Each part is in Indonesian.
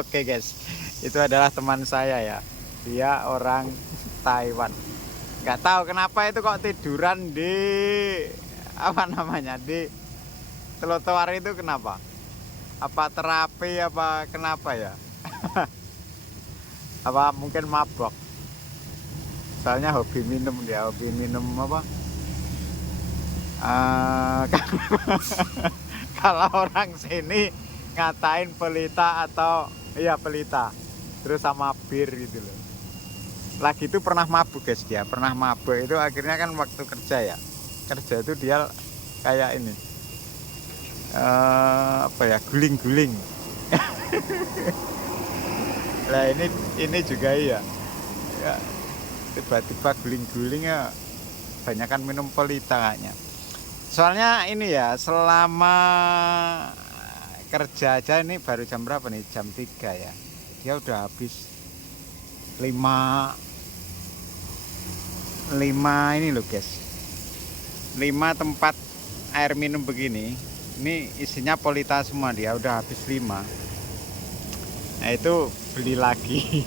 Oke guys, itu adalah teman saya ya. Dia orang Taiwan. Nggak tahu kenapa itu kok tiduran di apa namanya di trotoar itu kenapa? Apa terapi apa kenapa ya? Apa mungkin mabok? Soalnya hobi minum dia, hobi minum apa? Eh, kalau orang sini ngatain pelita atau iya pelita, terus sama bir gitu loh. Lagi itu pernah mabuk guys, dia pernah mabuk itu akhirnya kan waktu kerja ya, kerja itu dia kayak ini apa ya, guling-guling. Nah ini juga iya ya, tiba-tiba guling-guling ya, banyak kan minum pelita kayaknya. Soalnya ini ya, selama kerja aja ini baru jam berapa nih, jam 3 ya, dia udah habis 5 5 ini loh guys, 5 tempat air minum begini. Ini isinya polita semua, dia udah habis 5. Nah itu beli lagi.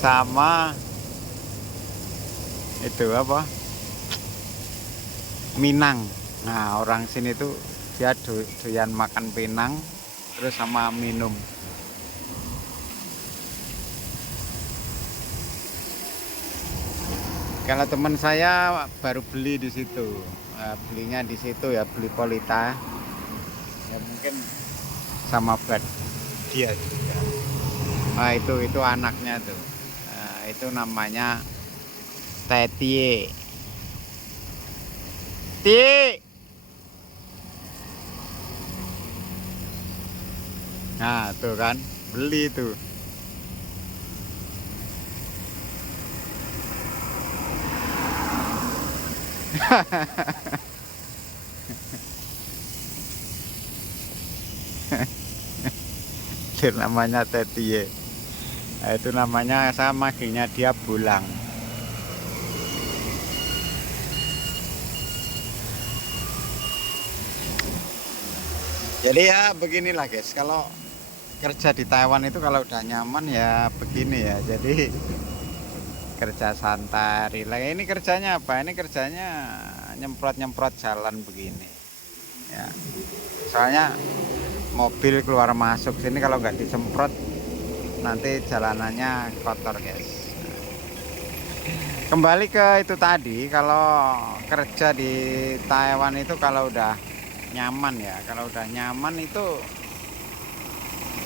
Sama itu apa, Minang. Nah orang sini tuh dia doyan makan pinang terus sama minum. Kalau teman saya baru beli di situ. Belinya di situ ya, beli polita ya, mungkin sama buat dia juga. Nah itu anaknya tuh. Nah, itu namanya Tetie. Ti. Nah tuh kan, beli tuh. Itu namanya Tetie. Nah, itu namanya sama gengnya dia Bulang. Jadi ya beginilah guys, kalau kerja di Taiwan itu kalau udah nyaman ya begini ya. Jadi kerja santai, rileks. Ini kerjanya apa? Ini kerjanya nyemprot-nyemprot jalan begini. Ya. Soalnya mobil keluar masuk sini kalau nggak disemprot nanti jalanannya kotor guys. Kembali ke itu tadi, kalau kerja di Taiwan itu kalau udah nyaman ya, kalau udah nyaman itu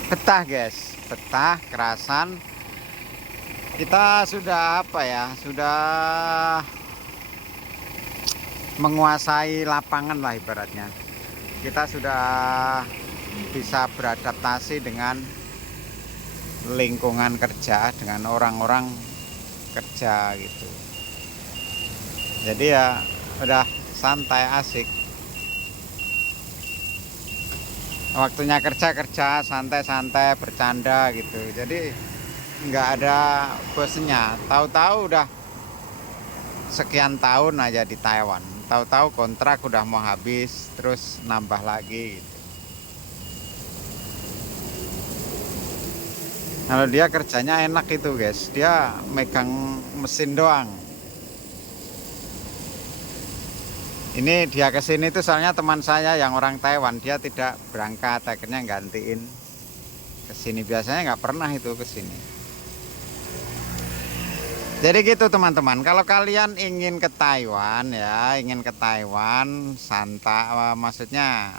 betah guys, betah, kerasan. Kita sudah apa ya, sudah menguasai lapangan lah ibaratnya. Kita sudah bisa beradaptasi dengan lingkungan kerja, dengan orang-orang kerja gitu. Jadi ya udah santai, asik. Waktunya kerja kerja, santai-santai, bercanda gitu. Jadi nggak ada bosnya. Tahu-tahu udah sekian tahun aja di Taiwan. Tahu-tahu kontrak udah mau habis, terus nambah lagi gitu. Kalau dia kerjanya enak itu guys, dia megang mesin doang. Ini dia kesini tuh soalnya teman saya yang orang Taiwan, dia tidak berangkat, akhirnya gantiin kesini. Biasanya nggak pernah itu kesini. Jadi gitu teman-teman, kalau kalian ingin ke Taiwan ya, ingin ke Taiwan santai, maksudnya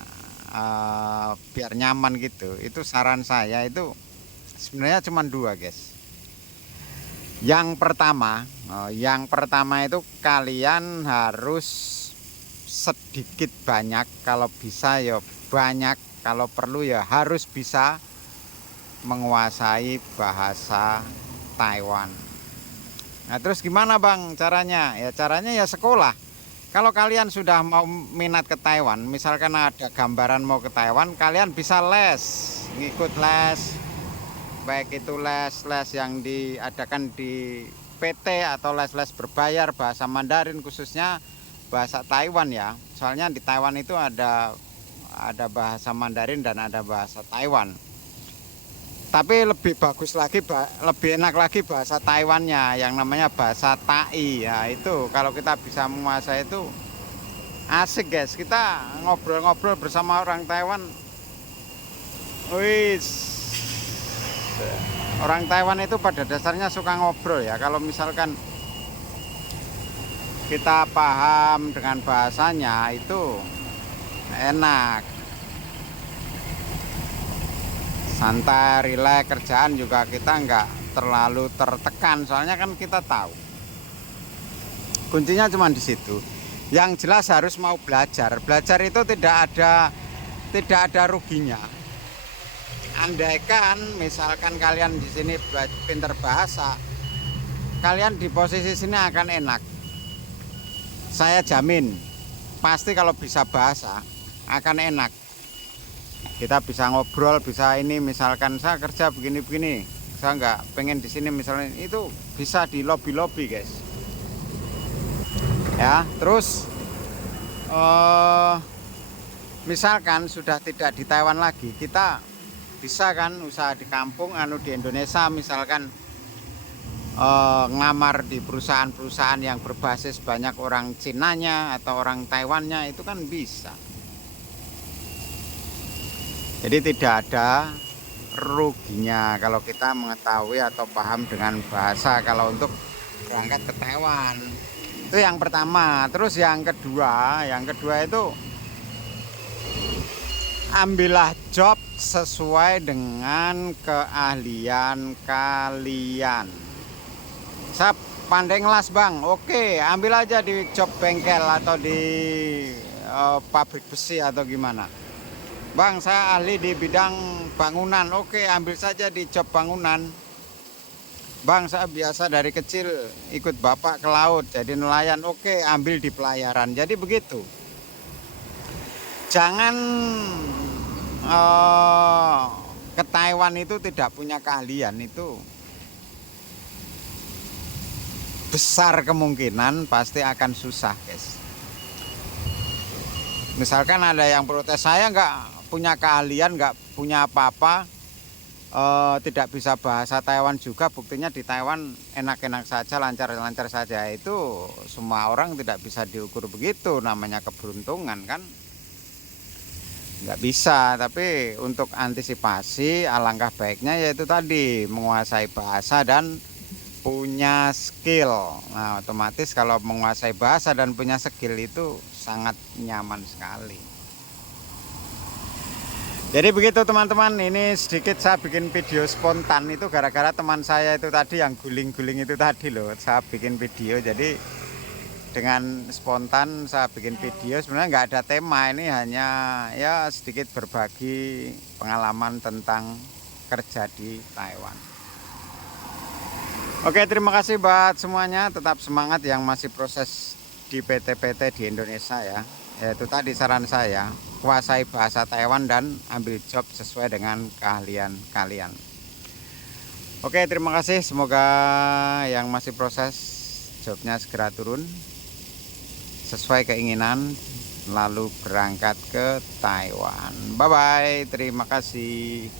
biar nyaman gitu, itu saran saya itu sebenarnya cuma dua guys. Yang pertama itu kalian harus sedikit banyak, kalau bisa ya banyak, kalau perlu ya harus bisa menguasai bahasa Taiwan. Nah terus gimana bang caranya? Ya caranya ya sekolah. Kalau kalian sudah mau minat ke Taiwan, misalkan ada gambaran mau ke Taiwan, kalian bisa les, ngikut les, baik itu les-les yang diadakan di PT atau les-les berbayar bahasa Mandarin, khususnya bahasa Taiwan ya. Soalnya di Taiwan itu ada ada bahasa Mandarin dan ada bahasa Taiwan. Tapi lebih bagus lagi, lebih enak lagi bahasa Taiwannya yang namanya bahasa Tai. Ya itu kalau kita bisa menguasai itu asik guys. Kita ngobrol-ngobrol bersama orang Taiwan. Wis, orang Taiwan itu pada dasarnya suka ngobrol ya. Kalau misalkan kita paham dengan bahasanya itu enak. Santai, rileks, kerjaan juga kita nggak terlalu tertekan, soalnya kan kita tahu kuncinya cuma di situ. Yang jelas harus mau belajar. Belajar itu tidak ada ruginya. Andaikan misalkan kalian di sini pinter bahasa, kalian di posisi sini akan enak. Saya jamin, pasti kalau bisa bahasa akan enak. Kita bisa ngobrol, bisa ini, misalkan saya kerja begini-begini, saya nggak pengen di sini misalnya, itu bisa di lobby guys. Ya, terus misalkan sudah tidak di Taiwan lagi, kita bisa kan usaha di kampung, di Indonesia misalkan ngamar di perusahaan-perusahaan yang berbasis banyak orang Cinanya atau orang Taiwannya, itu kan bisa. Jadi tidak ada ruginya kalau kita mengetahui atau paham dengan bahasa kalau untuk berangkat ke Taiwan. Itu yang pertama. Terus yang kedua itu ambillah job sesuai dengan keahlian kalian. Saya pandai ngelas bang, oke, ambil aja di job bengkel atau di pabrik besi atau gimana. Bang, saya ahli di bidang bangunan. Oke, ambil saja di job bangunan. Bang, saya biasa dari kecil ikut bapak ke laut jadi nelayan. Oke, ambil di pelayaran. Jadi begitu. Jangan ke Taiwan itu tidak punya keahlian, itu besar kemungkinan pasti akan susah guys. Misalkan ada yang protes, saya nggak punya keahlian, nggak punya apa-apa, tidak bisa bahasa Taiwan juga, buktinya di Taiwan enak-enak saja, lancar-lancar saja. Itu semua orang tidak bisa diukur begitu, namanya keberuntungan kan, nggak bisa. Tapi untuk antisipasi, alangkah baiknya yaitu tadi menguasai bahasa dan punya skill. Nah, otomatis kalau menguasai bahasa dan punya skill itu sangat nyaman sekali. Jadi begitu teman-teman, ini sedikit saya bikin video spontan itu gara-gara teman saya itu tadi yang guling-guling itu tadi loh. Saya bikin video, jadi dengan spontan saya bikin video. Sebenarnya nggak ada tema, ini hanya ya sedikit berbagi pengalaman tentang kerja di Taiwan. Oke, terima kasih buat semuanya. Tetap semangat yang masih proses di PT-PT di Indonesia ya. Yaitu tadi saran saya, kuasai bahasa Taiwan dan ambil job sesuai dengan keahlian kalian. Oke, terima kasih. Semoga yang masih proses jobnya segera turun sesuai keinginan, lalu berangkat ke Taiwan. Bye bye, terima kasih.